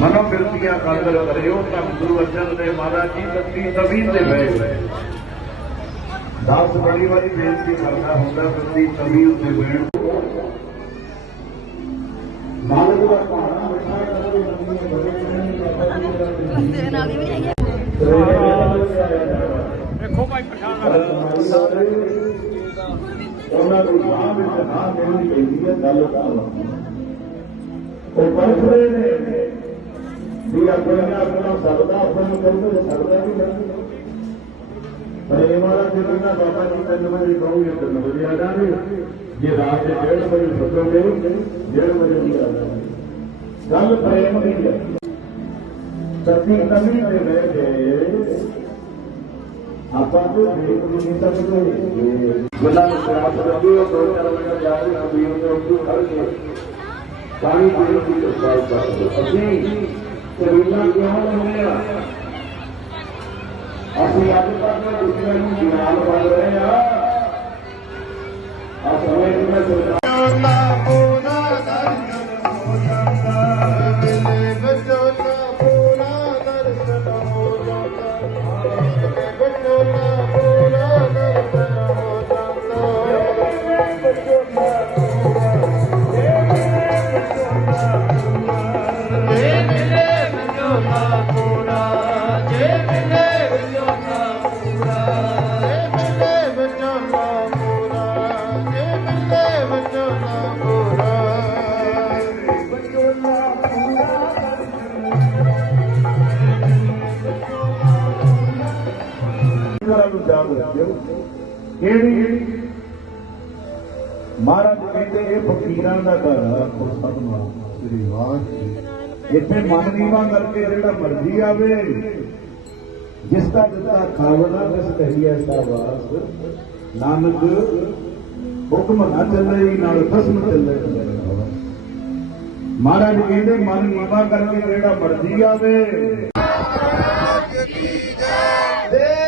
منو برتیا کر کرو تک گرو ارجن دے مہارا جی بتی زمین دے بہ دس بڑی بڑی بےنتی کرنا ہوں بتی زمین سے بہن رکھو بھائی پٹھان۔ انہوں پر ڈیڑھ بجے بھی آ جانے گل apa itu? Kami di ਨੂੰ ਗਿਆਨ ਦਿਓ ਕਿਹੜੀ? ਮਹਾਰਾਜ ਕਹਿੰਦੇ, ਇਹ ਫਕੀਰਾਂ ਦਾ ਘਰ ਆ ਸਤਨਾਮ ਸ੍ਰੀ ਵਾਹਿਗੁਰੂ ਇੱਥੇ ਮਨ ਨੀਵਾ ਕਰਕੇ ਜਿਹੜਾ ਮਰਜ਼ੀ ਆਵੇ, ਜਿਸ ਦਾ ਦਿੱਤਾ ਖਾਵਣਾ ਤਿਸ ਕਹੀਐ ਸਾਵਾਸ ਨਾਨਕ, ਹੁਕਮ ਨਾ ਚੱਲੇ, ਨਾਲ ਫਸਮ ਚੱਲੇ। ਮਹਾਰਾਜ ਕਹਿੰਦੇ, ਮਨ ਨੀਵਾ ਕਰਕੇ ਜਿਹੜਾ ਮਰਜ਼ੀ ਆਵੇ। ਬੇਪਰਵਾਹ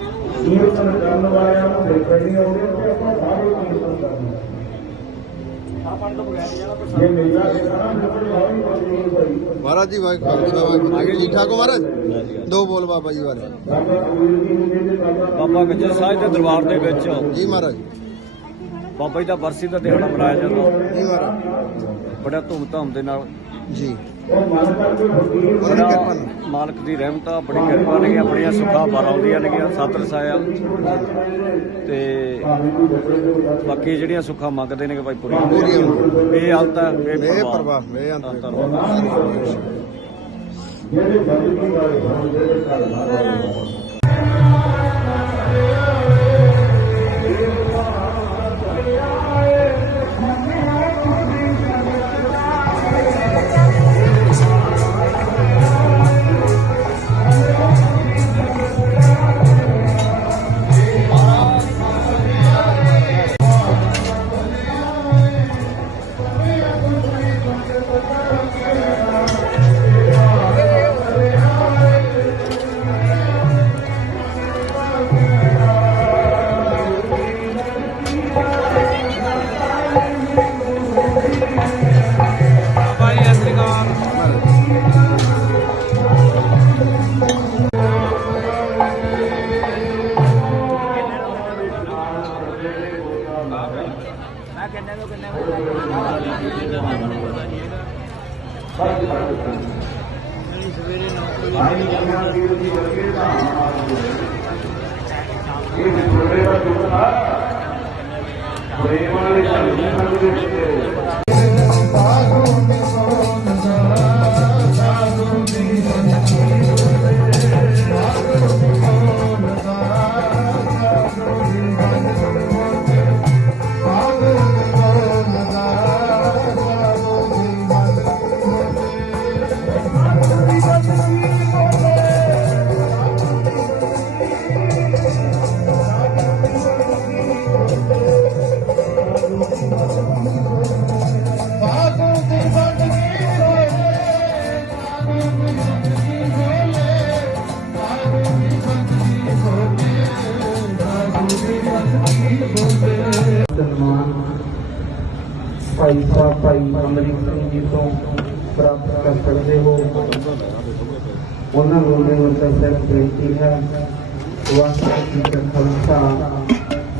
ਕੀਰਤਨ ਕਰਨ ਵਾਲਿਆਂ ਨੂੰ ਦੇਖਣ ਨਹੀਂ ਆਉਂਦੇ ਤੇ ਆਪਾਂ ਸਾਰੇ ਕੀਰਤਨ ਹੋਈ ਮਹਾਰਾਜ ਜੀ ਵਾਹਿਗੁਰੂ ਜੀ ਜੀ ਠਾਕ ਹੋ ਮਹਾਰਾਜ? ਦੋ ਬੋਲ ਬਾਬਾ ਜੀ ਬਾਰੇ ਬਾਬਾ ਗੱਜਰ ਸਾਹਿਬ ਦੇ ਦਰਬਾਰ ਦੇ ਵਿੱਚ। ਜੀ ਮਹਾਰਾਜ। ਬਾਬਾ ਜੀ ਦਾ ਬਰਸੀ ਦਾ ਦਿਹਾੜਾ ਮਨਾਇਆ ਜਾਂਦਾ। ਜੀ ਮਹਾਰਾਜ। ਬੜਾ ਧੂਮ-ਧਾਮ ਦੇ ਨਾਲ। ਜੀ। ਨਾਲ। ਮਾਲਕ ਦੀ ਰਹਿਮਤ ਬੜੀ ਕਿਰਪਾ ਨੇ ਆਪਣੀਆਂ ਸੁੱਖਾਂ ਬਾਰ ਆਉਂਦੀਆਂ ਨੇਗੀਆਂ ਸਤਿ ਰਸਾਇਆ। ਤੇ ਬਾਕੀ ਜਿਹੜੀਆਂ ਸੁੱਖਾਂ ਮੰਗਦੇ ਨੇ ਕਿ ਭਾਈ ਪੂਰੀਆਂ ਇਹ ਹਾਲਤ ਹੈ ਬੇਪਰਵਾਹ ਬੇਅੰਤ ਜਿਹੜੇ ਬੰਦਗੀ ਵਾਲੇ ਹੋਣ ਜਿਹੜੇ ਘਰ ਵਾਲੇ ਭਾਈ ਜੀਆਂ ਦੀ ਉਹਦੀ ਵਰਗੇ ਤਾਂ ਇਹ ਛੋੜੇ ਦਾ ਦੁੱਖ ਆ ਪ੍ਰੇਮ ਵਾਲੇ ਝੰਡੇ ਸੰਗ ਦੇ ਵਿੱਚ ਭਾਈ ਸਾਹਿਬ ਭਾਈ ਅਮਰਿਕ ਸਿੰਘ ਜੀ ਤੋਂ ਪ੍ਰਾਪਤ ਕਰ ਸਕਦੇ ਹੋ ਉਹਨਾਂ ਨੂੰ ਮੇਰੇ ਵੱਲੋਂ ਸਿਰਫ ਬੇਨਤੀ ਹੈ ਵਾਹਿਗੁਰੂ ਜੀ ਕਾ ਖਾਲਸਾ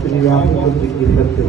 ਸ੍ਰੀ ਵਾਹਿਗੁਰੂ ਜੀ ਕੀ ਫਤਿਹ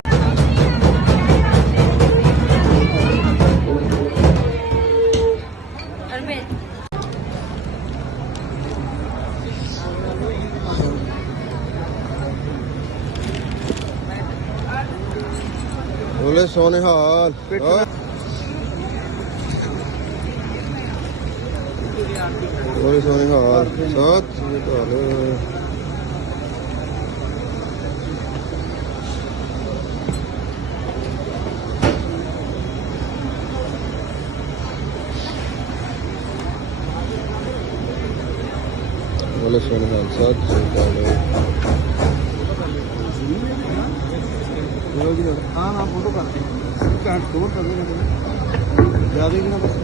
بولے سونے حال۔ ہاں؟ بولے سونے حال۔ سات۔ بولے سونے حال۔ سات۔ سو ਸਤਿ ਸ੍ਰੀ ਅਕਾਲ ਹਾਂ ਨਾ ਫੋਟੋ ਕਰਦੇ ਘੰਟ ਦੋ ਕਰਦੇ ਨੇ ਜ਼ਿਆਦਾ ਹੀ ਨਾ ਬਸ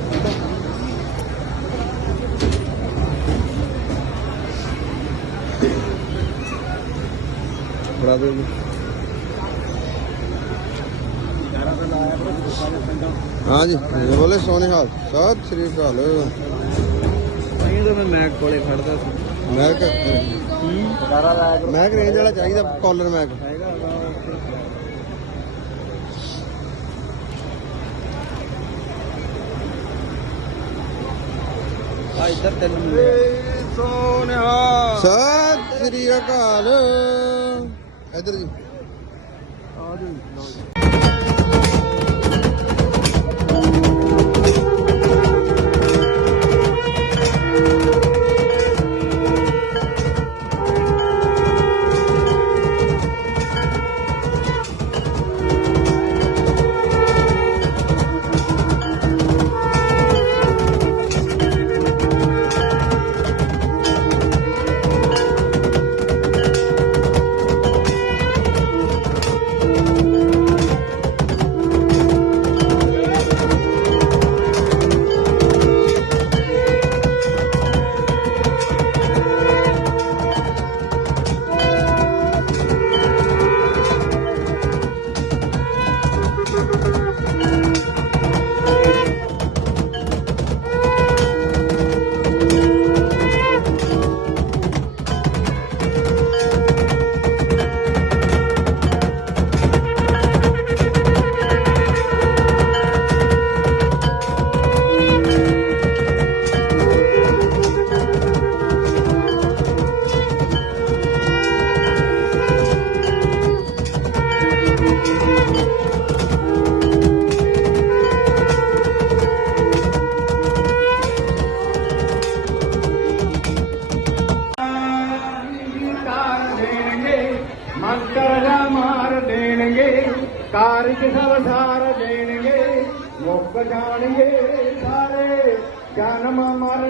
ਬਰਾਦਰ ਜੀ। ਹਾਂ ਜੀ ਬੋਲੇ ਸੋਨਿਹਾਲ ਸਤਿ ਸ੍ਰੀ ਅਕਾਲ। ਨਹੀਂ ਤਾਂ ਮੈਂ ਮੈਕ ਕੋਲੇ ਖੜਦਾ ਸੀ। ਮੈਕ ਮੈਕ ਰੇਂਜ ਵਾਲਾ ਚਾਹੀਦਾ ਕਾਲਰ ਮੈਕ ਆ ਇੱਧਰ ਤਿੰਨ ਮੁੰਡੇ ਸਤਿ ਸ੍ਰੀ ਅਕਾਲ। ਇੱਧਰ ਜੀ। ਆ ਜੀ।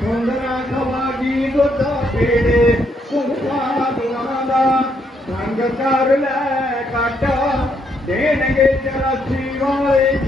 ਸੁੰਦਰਾ ਖਵਾਗੀ ਦੁੱਧ ਪੇੜੇ ਸੁਖਾ ਦੁਨਾ ਦਾ ਸੰਗ ਕਰ ਲੈ ਕੱਟ ਦੇਣਗੇ ਚਰਾਸੀ ਵਾਲੇ